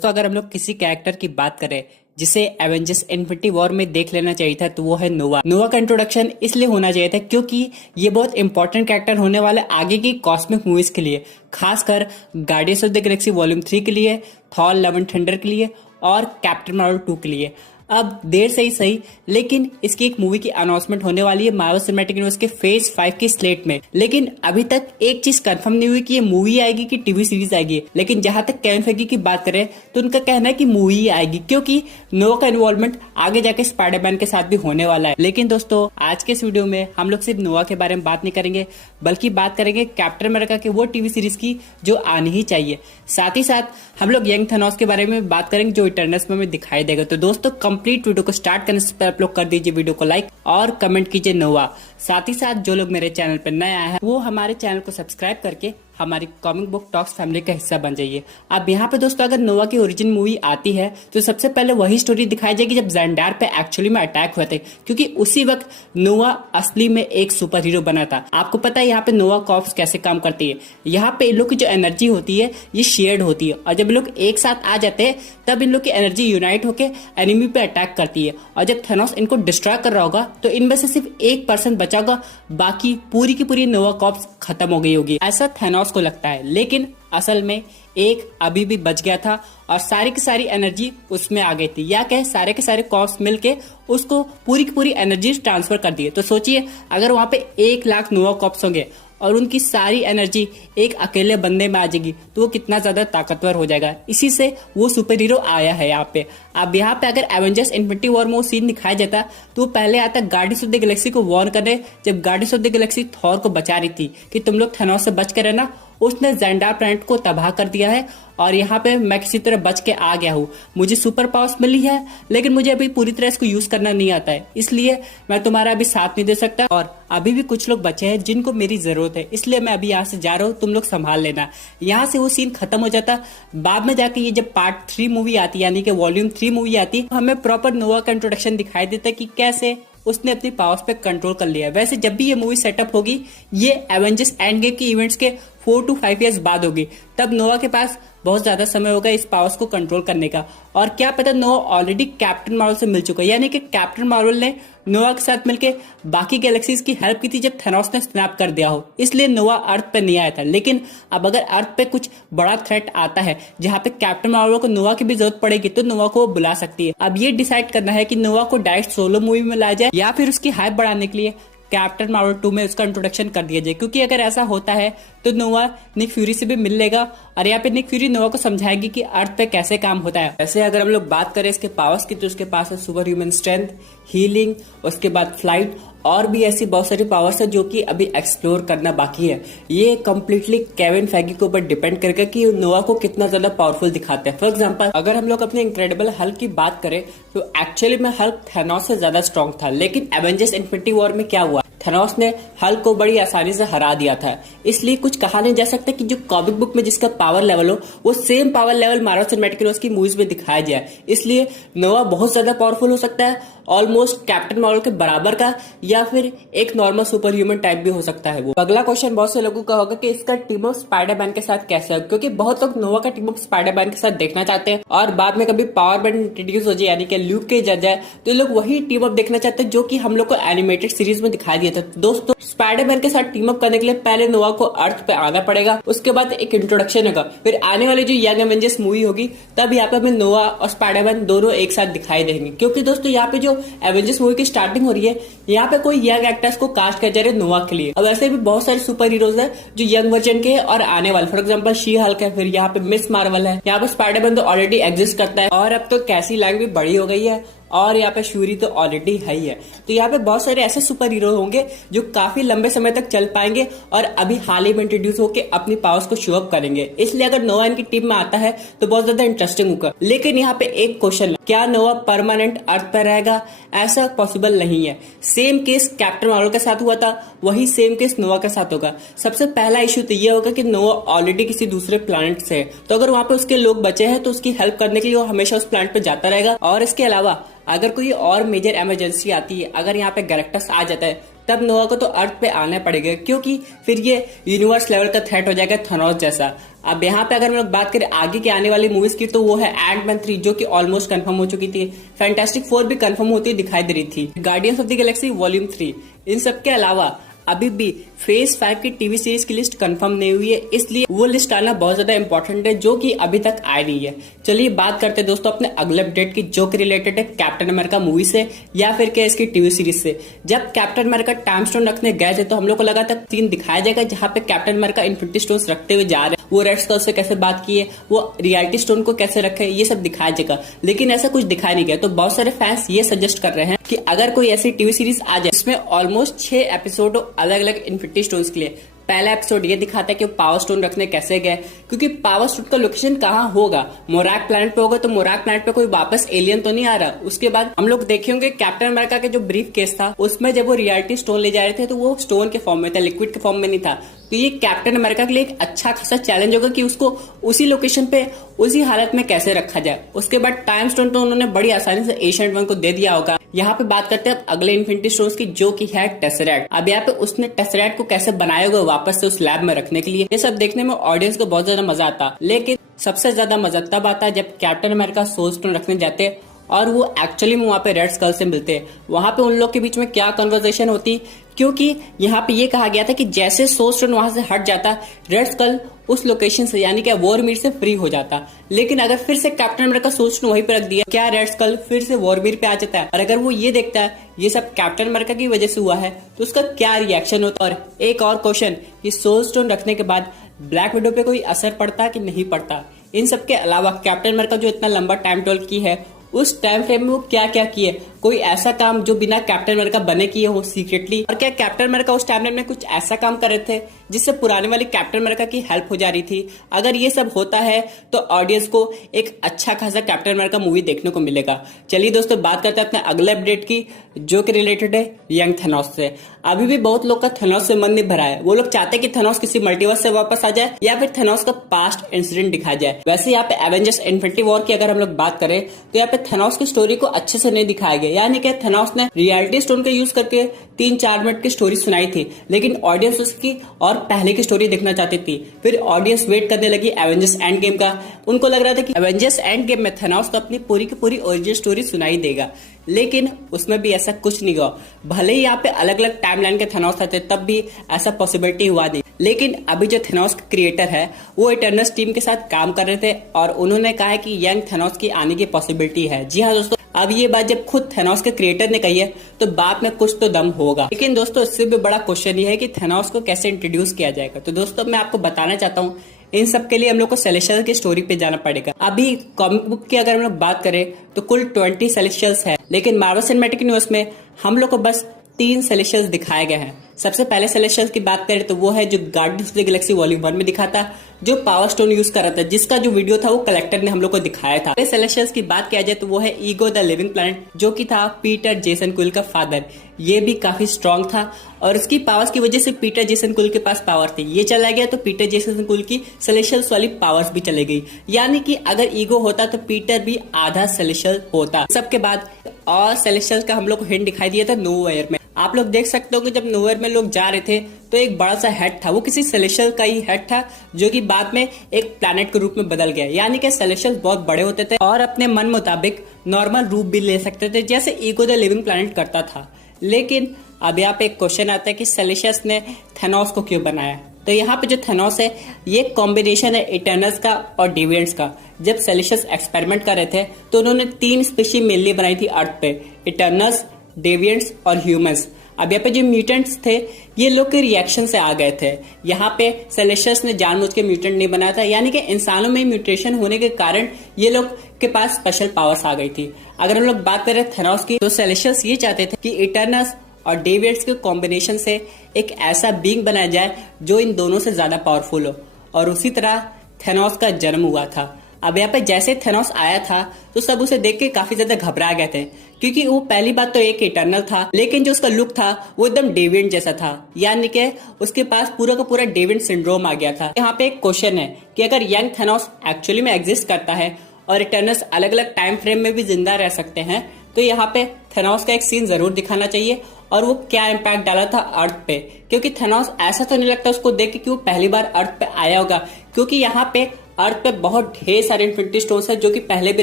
दोस्तों अगर हम लोग किसी कैरेक्टर की बात करें जिसे एवेंजर्स इन्फिनिटी वॉर में देख लेना चाहिए था तो वो है नोवा। नोवा का इंट्रोडक्शन इसलिए होना चाहिए था क्योंकि ये बहुत इंपॉर्टेंट कैरेक्टर होने वाला है आगे की कॉस्मिक मूवीज के लिए, खासकर guardians of the Galaxy volume 3 के लिए, थॉर लव एंड थंडर के लिए और कैप्टन मार्वल 2 के लिए। अब देर से ही सही, लेकिन इसकी एक मूवी की अनाउंसमेंट होने वाली है मार्वल सिनेमैटिक यूनिवर्स के फेज 5 की स्लेट में। लेकिन अभी तक एक चीज कंफर्म नहीं हुई कि ये मूवी आएगी कि टीवी सीरीज आएगी। लेकिन जहां तक केविन फेगी की बात करें तो उनका कहना है कि मूवी ही आएगी क्योंकि नोवा का इन्वॉल्वमेंट आगे जाके स्पाइडरमैन के साथ भी होने वाला है। लेकिन दोस्तों आज के इस वीडियो में हम लोग सिर्फ नोवा के बारे में बात नहीं करेंगे, बल्कि बात करेंगे कैप्टन अमेरिका के वो टीवी सीरीज की जो आनी ही चाहिए। साथ ही साथ हम लोग यंग थैनोस के बारे में बात करेंगे जो इटर्नल्स में हमें दिखाई देगा। तो दोस्तों कंप्लीट वीडियो को स्टार्ट करने से पहले आप लोग कर दीजिए वीडियो को लाइक और कमेंट कीजिए नोवा। साथ ही साथ जो लोग मेरे चैनल पर नए आए हैं वो हमारे चैनल को सब्सक्राइब करके हमारी कॉमिक बुक टॉक्स फैमिली का हिस्सा बन जाइए। अब यहाँ पे दोस्तों अगर नोवा की ओरिजिन मूवी आती है तो सबसे पहले वही स्टोरी दिखाई जाएगी जब ज़ेंडार पे एक्चुअली में अटैक हुए थे, क्योंकि उसी वक्त नोवा असली में एक सुपर हीरो बना था। आपको पता है यहाँ पे नोवा कॉर्प्स कैसे काम करती है। यहाँ पे इन लोग की जो एनर्जी होती है ये शेयर्ड होती है और जब लोग एक साथ आ जाते हैं तब इन लोग की एनर्जी यूनाइट होकर एनिमी पे अटैक करती है। और जब थैनोस इनको डिस्ट्रॉय कर रहा होगा तो इनमें से सिर्फ 1% बचा होगा, बाकी पूरी की पूरी नोवा कॉर्प्स खत्म हो गई होगी, ऐसा थैनोस को लगता है। लेकिन असल में एक अभी भी बच गया था और सारी की सारी एनर्जी उसमें आ गई थी, या कहे सारे के सारे कॉर्प्स मिलके उसको पूरी की पूरी एनर्जी ट्रांसफर कर दी। तो सोचिए अगर वहां पे 1 लाख नोवा कॉर्प्स होंगे और उनकी सारी एनर्जी एक अकेले बंदे में आ जाएगी तो वो कितना ज्यादा ताकतवर हो जाएगा। इसी से वो सुपर हीरो आया है यहाँ पे। अब यहाँ पे अगर एवेंजर्स इन्फिनिटी वॉर में वो सीन दिखाया जाता तो वो पहले आता गार्डियंस ऑफ द गैलेक्सी को वॉर्न करने, जब guardians of the Galaxy Thor को बचा रही थी कि तुम लोग थैनोस से बच कर रहना। उसने ज़ेंडार प्लैनेट को तबाह कर दिया है और यहाँ पे मैं किसी तरह बच के आ गया हूँ। मुझे सुपर पावर्स मिली है लेकिन मुझे अभी पूरी तरह इसको यूज करना नहीं आता है, इसलिए मैं तुम्हारा अभी साथ नहीं दे सकता और अभी भी कुछ लोग बचे हैं जिनको मेरी जरूरत है, इसलिए मैं अभी यहाँ से जा रहा हूँ, तुम लोग संभाल लेना। यहाँ से वो सीन खत्म हो जाता। बाद में जाके ये जब पार्ट 3 मूवी आती है यानी कि वॉल्यूम 3 मूवी आती है, हमें प्रॉपर नोवा का इंट्रोडक्शन दिखाई देता है कि कैसे उसने अपनी पावर्स पे कंट्रोल कर लिया है। वैसे जब भी ये मूवी सेटअप होगी ये एवेंजर्स एंड गेम की इवेंट्स के 4 to 5 इयर्स बाद होगी, तब नोवा के पास बहुत ज्यादा समय होगा इस पावर्स को कंट्रोल करने का। और क्या पता नोवा ऑलरेडी कैप्टन मार्वल से मिल चुका है, यानी कि कैप्टन मार्वल ने नोवा के साथ मिलके बाकी गैलेक्सीज की हेल्प की थी जब थैनोस ने स्नैप कर दिया हो, इसलिए नोवा अर्थ पे नहीं आया था। लेकिन अब अगर अर्थ पे कुछ बड़ा थ्रेट आता है जहां पे कैप्टन मार्वल को नोवा की भी जरूरत पड़ेगी तो नोवा को वो बुला सकती है। अब ये डिसाइड करना है कि नोवा को डायरेक्ट सोलो मूवी में लाया जाए या फिर उसकी हाइप बढ़ाने के लिए कैप्टन मार्वल 2 में उसका इंट्रोडक्शन कर दिया जाए, क्योंकि अगर ऐसा होता है तो नोवा निक फ्यूरी से भी मिल लेगा और यहाँ पे निक फ्यूरी नोवा को समझाएगी कि अर्थ पे कैसे काम होता है। वैसे अगर हम लोग बात करें इसके पावर्स की तो उसके पास है सुपर ह्यूमन स्ट्रेंथ, हीलिंग, उसके बाद फ्लाइट और भी ऐसी बहुत सारी पावर्स है जो कि अभी एक्सप्लोर करना बाकी है। ये कम्प्लीटली केविन फेगी के ऊपर डिपेंड करेगा कि नोवा को कितना ज्यादा पावरफुल दिखाते हैं। फॉर एग्जांपल अगर हम लोग अपने इनक्रेडिबल हल्क की बात करें तो एक्चुअली में हल्क थैनोस से ज्यादा स्ट्रॉन्ग था, लेकिन एवेंजर्स इन्फिनिटी वॉर में क्या हुआ, थैनोस ने हल्क को बड़ी आसानी से हरा दिया था। इसलिए कुछ कहा नहीं जा सकता कि जो कॉमिक बुक में जिसका पावर लेवल हो वो same power level Marvel cinematic universe की मूवीज में दिखाया जाए। इसलिए नोवा बहुत ज्यादा पावरफुल हो सकता है, ऑलमोस्ट कैप्टन मार्वल के बराबर का, या फिर एक नॉर्मल सुपर ह्यूमन टाइप भी हो सकता है वो। अगला क्वेश्चन बहुत से लोगों का होगा कि इसका टीम अप स्पाइडरमैन के साथ कैसे है, क्योंकि बहुत लोग नोवा का टीम अप स्पाइडरमैन के साथ देखना चाहते हैं और बाद में कभी पावर मैन इंट्रोड्यूस हो जाए यानी कि ल्यूक के जज है तो लोग वही टीम अप देखना चाहते हैं जो कि हम लोग को एनिमेटेड सीरीज में दिखाई दिया था। दोस्तों स्पाइडरमैन के साथ टीम अप करने के लिए पहले नोवा को अर्थ पे आना पड़ेगा, उसके बाद एक इंट्रोडक्शन होगा, फिर आने वाली जो यंग एवेंजर्स मूवी होगी तब यहाँ पे हमें नोवा और स्पाइडरमैन दोनों एक साथ दिखाई देंगे। क्योंकि दोस्तों यहाँ पे जो एवेंजर्स मूवी की स्टार्टिंग हो रही है यहाँ पे कोई यंग एक्टर्स को कास्ट कर जा रहे हैं नोवा के लिए। अब ऐसे भी बहुत सारे सुपर हीरोज है जो यंग वर्जन के हैं और आने वाले, फॉर एग्जांपल शी हल्क है, फिर यहाँ पे मिस मार्वल है, यहाँ पे स्पाइडरमैन तो ऑलरेडी एग्जिस्ट करता है और अब तो कैसी लैंग भी बड़ी हो गई है और यहाँ पे शूरी तो ऑलरेडी है ही है। तो यहाँ पे बहुत सारे ऐसे सुपर हीरो होंगे जो काफी लंबे समय तक चल पाएंगे और अभी हाल ही में इंट्रोड्यूस होकर अपनी पावर्स को शो अप करेंगे। इसलिए अगर नोवा इनकी टीम में आता है तो बहुत ज्यादा इंटरेस्टिंग होगा। लेकिन यहाँ पे एक क्वेश्चन है, क्या नोवा परमानेंट अर्थ पर रहेगा? ऐसा पॉसिबल नहीं है। सेम केस कैप्टन मार्वल के साथ हुआ था, वही सेम केस नोवा के साथ होगा। सबसे पहला इश्यू तो ये होगा कि नोवा ऑलरेडी किसी दूसरे प्लैनेट से है, तो अगर वहां पे उसके लोग बचे हैं तो उसकी हेल्प करने के लिए वो हमेशा उस प्लैनेट पे जाता रहेगा। और इसके अलावा अगर कोई और मेजर इमरजेंसी आती है, अगर यहाँ पे गैलेक्टस आ जाता है तब नोवा को तो अर्थ पे आना पड़ेगा, क्योंकि फिर ये यूनिवर्स लेवल का थ्रेट हो जाएगा थेनोस जैसा। अब यहाँ पे अगर हम लोग बात करें आगे के आने वाली मूवीज की, तो वो है एंटमैन 3 जो कि ऑलमोस्ट कंफर्म हो चुकी थी। फैंटास्टिक 4 भी कंफर्म होती दिखाई दे रही थी। Guardians of the Galaxy volume 3। इन सब के अलावा अभी भी फेज 5 की टीवी सीरीज की लिस्ट कंफर्म नहीं हुई है, इसलिए वो लिस्ट आना बहुत ज्यादा इंपॉर्टेंट है, जो कि अभी तक आई नहीं है। चलिए बात करते हैं दोस्तों अपने अगले अपडेट की, जो कि रिलेटेड है कैप्टन अमेरिका मूवी से या फिर क्या इसकी टीवी सीरीज से। जब कैप्टन अमेरिका टाइम स्टोन रखने गए थे तो हम लोग को लगा था सीन दिखाया जाएगा जहां पे कैप्टन अमेरिका इन्फिनिटी स्टोन्स रखते हुए जा रहे हैं, वो रेड स्कल से कैसे बात की है, वो रियलिटी स्टोन को कैसे रखे, ये सब दिखाया जाएगा, लेकिन ऐसा कुछ दिखाया नहीं गया। तो बहुत सारे फैंस ये सजेस्ट कर रहे हैं कि अगर कोई ऐसी टीवी सीरीज आ जाए जिसमें ऑलमोस्ट 6 एपिसोड अलग अलग इन्फिनिटी स्टोन्स के लिए। पहला एपिसोड ये दिखाता है कि वो पावर स्टोन रखने कैसे गए, क्योंकि पावर स्टोन का लोकेशन कहाँ होगा, मोराक प्लैनेट पे होगा, तो मोराक प्लैनेट पे कोई वापस एलियन तो नहीं आ रहा। उसके बाद हम लोग देखे होंगे कैप्टन अमेरिका के जो ब्रीफ केस था उसमें जब वो रियलिटी स्टोन ले जा रहे थे तो वो स्टोन के फॉर्म में था, लिक्विड के फॉर्म में नहीं था। तो ये कैप्टन अमेरिका के लिए एक अच्छा खासा चैलेंज होगा कि उसको उसी लोकेशन पे उसी हालत में कैसे रखा जाए। उसके बाद टाइम स्टोन तो उन्होंने बड़ी आसानी से एशियंट वन को दे दिया होगा। यहाँ पे बात करते हैं अब अगले इन्फिनिटी स्टोन्स की, जो कि है टेसरेट। अब यहाँ पे उसने टेसरेट को कैसे बनाया होगा वापस से उस लैब में रखने के लिए। ये सब देखने में ऑडियंस को बहुत ज्यादा मजा आता, लेकिन सबसे ज्यादा मजा तब आता है जब कैप्टन अमेरिका सोल स्टोन रखने जाते हैं और वो एक्चुअली में वहां पे रेड स्कल से मिलते हैं। वहां पे उन लोग के बीच में क्या कन्वर्सेशन होती, क्योंकि यहाँ पे ये कहा गया था कि जैसे सोल स्टोन वहां से हट जाता, रेड स्कल उस लोकेशन से यानी कि वॉरमीर से फ्री हो जाता। लेकिन अगर फिर से कैप्टन अमेरिका सोल स्टोन वहीं पे रख दिया, क्या रेड स्कल फिर से वॉरमीर पे आ जाता है? और अगर वो ये देखता है ये सब कैप्टन अमेरिका की वजह से हुआ है, तो उसका क्या रिएक्शन होता? और एक और क्वेश्चन कि सोल स्टोन रखने के बाद ब्लैक विडो पे कोई असर पड़ता कि नहीं पड़ता? इन सब के अलावा कैप्टन अमेरिका जो इतना लंबा टाइम ट्रेवल की है, उस टाइम फ्रेम में वो क्या क्या किए, कोई ऐसा काम जो बिना कैप्टन अमेरिका बने किए हो सीक्रेटली, और क्या कैप्टन अमेरिका उस टाइम में कुछ ऐसा काम कर रहे थे जिससे पुराने वाली कैप्टन अमेरिका की हेल्प हो जा रही थी? अगर ये सब होता है तो ऑडियंस को एक अच्छा खासा कैप्टन अमेरिका मूवी देखने को मिलेगा। चलिए दोस्तों बात करते हैं अपने अगले अपडेट की, जो कि रिलेटेड है यंग थेनोस से। अभी भी बहुत लोग का थेनोस से मन नहीं भरा है, वो लोग चाहते हैं कि थेनोस किसी मल्टीवर्स से वापस आ जाए या फिर थेनोस का पास्ट इंसिडेंट दिखाया जाए। वैसे यहाँ पे एवेंजर्स इन्फिनिटी वॉर की अगर हम लोग बात करें तो यहाँ पे थेनोस की स्टोरी को अच्छे से नहीं दिखाया गया, यानी कि थेनोस ने रियलिटी स्टोन का यूज करके 3-4 मिनट की स्टोरी सुनाई थी, लेकिन ऑडियंस उसकी और पहले की स्टोरी देखना चाहती थी। फिर ऑडियंस वेट करने लगी एवेंजर्स एंड गेम का। उनको लग रहा था कि एवेंजर्स एंड गेम में थेनोस तो अपनी पूरी की पूरी ओरिजिनल स्टोरी सुनाई देगा, लेकिन उसमें भी ऐसा कुछ नहीं हुआ। भले ही यहाँ पे अलग अलग टाइमलाइन के थेनोस थे, तब भी ऐसा पॉसिबिलिटी हुआ नहीं। लेकिन अभी जो थेनोस का क्रिएटर है वो इटर्नल्स टीम के साथ काम कर रहे थे और उन्होंने कहा है कि यंग थेनोस की आने की पॉसिबिलिटी है। जी हाँ दोस्तों, अब ये बात जब खुद थेनोस के क्रिएटर ने कही है तो बात में कुछ तो दम होगा। लेकिन दोस्तों इससे भी बड़ा क्वेश्चन ये है कि थेनोस को कैसे इंट्रोड्यूस किया जाएगा। तो दोस्तों मैं आपको बताना चाहता हूँ, इन सब के लिए हम लोग को सेलेशियल की स्टोरी पे जाना पड़ेगा। अभी कॉमिक बुक की अगर हम लोग बात करें तो कुल 20 सेलेशियल्स है, लेकिन मार्वल सिनेमैटिक यूनिवर्स में हम लोग को बस 3 सेलेशियल्स दिखाए गए हैं। सबसे पहले सेलेशियल्स की बात करें तो वो है जो guardians of the Galaxy volume 1 में दिखा था, जो पावर स्टोन यूज कर रहा था, जिसका जो वीडियो था वो कलेक्टर ने हम लोग को दिखाया था। सेलेशियल्स की बात किया जाए तो वो है ईगो द लिविंग प्लैनेट, जो कि था पीटर जेसन क्विल का फादर। ये भी काफी स्ट्रांग था और उसकी पावर्स की वजह से पीटर जेसन क्विल के पास पावर थी। ये चला गया तो पीटर जेसन क्विल की सेलेशियल्स वाली पावर्स भी चली गई, यानी कि अगर ईगो होता तो पीटर भी आधा सेलेशियल होता। सबके बाद और सेलेशियल्स का हम लोग को हिंट दिखाई दिया था नोवेयर में। आप लोग देख सकते हो कि जब नोवेयर में लोग जा रहे थे तो एक बड़ा सा हेड था, वो किसी सेलेशियल का ही हेड था, जो कि बाद में एक प्लैनेट के रूप में बदल गया। यानी कि सेलेशियल्स बहुत बड़े होते थे और अपने मन मुताबिक नॉर्मल रूप भी ले सकते थे, जैसे ईगो द लिविंग प्लैनेट करता था। लेकिन अब यहाँ पे एक क्वेश्चन आता है कि सेलेशियल्स ने थेनोस को क्यों बनाया? तो यहाँ पे जो थेनोस है ये कॉम्बिनेशन है इटर्नल्स का और डिविएंट्स का। जब सेलेशियल्स एक्सपेरिमेंट कर रहे थे तो उन्होंने 3 स्पीशीज मेनली बनाई थी अर्थ पे, इटर्नल्स, डेविएंट्स और ह्यूमंस। अब यहाँ पे जो म्यूटेंट्स थे ये लोग के रिएक्शन से आ गए थे। यहाँ पे सेलेशियल्स ने जानबूझ के म्यूटेंट नहीं बनाया था, यानी कि इंसानों में म्यूटेशन होने के कारण ये लोग के पास स्पेशल पावर्स आ गई थी। अगर हम लोग बात करें थेनोस की तो सेलेशियल्स ये चाहते थे कि इटर्नल्स और डेविएंट्स के कॉम्बिनेशन से एक ऐसा बीइंग बनाया जाए जो इन दोनों से ज्यादा पावरफुल हो, और उसी तरह थेनोस का जन्म हुआ था। अब यहाँ पे जैसे थेनोस आया था तो सब उसे देख के काफी ज्यादा घबरा गए थे, क्योंकि वो पहली बात तो एक इटर्नल था, लेकिन जो उसका लुक था वो एकदम डेविएंट जैसा था, यानी कि उसके पास पूरा का पूरा डेविएंट सिंड्रोम आ गया था। यहाँ पे एक क्वेश्चन है कि अगर यंग थेनोस एक्चुअली में एग्जिस्ट करता है और इटर्नल्स अलग अलग टाइम फ्रेम में भी जिंदा रह सकते हैं, तो यहाँ पे थेनोस का एक सीन जरूर दिखाना चाहिए और वो क्या इम्पैक्ट डाला था अर्थ पे, क्योंकि थेनोस ऐसा तो नहीं लगता उसको देख के कि वो पहली बार अर्थ पे आया होगा, क्योंकि यहाँ पे अर्थ पे बहुत ढेर सारे इन्फिनिटी स्टोन्स है जो कि पहले भी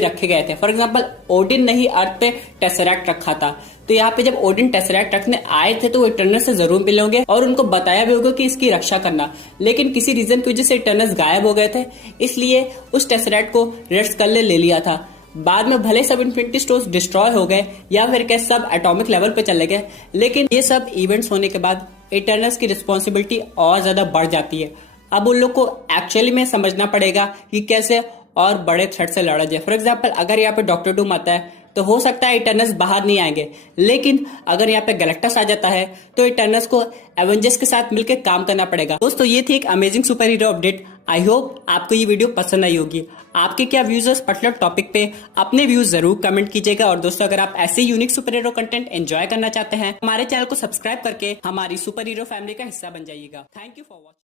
रखे गए थे। फॉर एग्जांपल ओडिन ने ही अर्थ पे टेसरैक्ट रखा था, तो यहाँ पे जब ओडिन टेसरैक्ट रखने आए थे तो वो इटर्नस से जरूर मिले होंगे और उनको बताया भी होगा कि इसकी रक्षा करना, लेकिन किसी रीजन की वजह से इटर्नस गायब हो गए थे, इसलिए उस टेसरैक्ट को रेड स्कल ने ले लिया था। बाद में भले सब इन्फिनिटी स्टोन्स डिस्ट्रॉय हो गए या फिर क्या सब एटॉमिक लेवल पे चले गए, लेकिन ये सब इवेंट्स होने के बाद इटर्नस की रिस्पॉन्सिबिलिटी और ज्यादा बढ़ जाती है। अब उन लोग को एक्चुअली में समझना पड़ेगा कि कैसे और बड़े थ्रेट से लड़ा जाए। फॉर एग्जाम्पल अगर यहाँ पे डॉक्टर डूम आता है तो हो सकता है इटर्नस बाहर नहीं आएंगे, लेकिन अगर यहाँ पे गैलेक्टस आ जाता है तो इटर्नस को एवेंजर्स के साथ मिलकर काम करना पड़ेगा। दोस्तों ये थी एक amazing super hero update. I hope आपको ये वीडियो पसंद आई होगी। आपके क्या व्यूज है इस पर्टिकुलर टॉपिक पे, अपने व्यूज जरूर कमेंट कीजिएगा। और दोस्तों अगर आप ऐसे unique super hero content enjoy करना चाहते हैं, हमारे चैनल को सब्सक्राइब करके हमारी सुपर हीरो फैमिली का हिस्सा बन जाइएगा। Thank you for watching.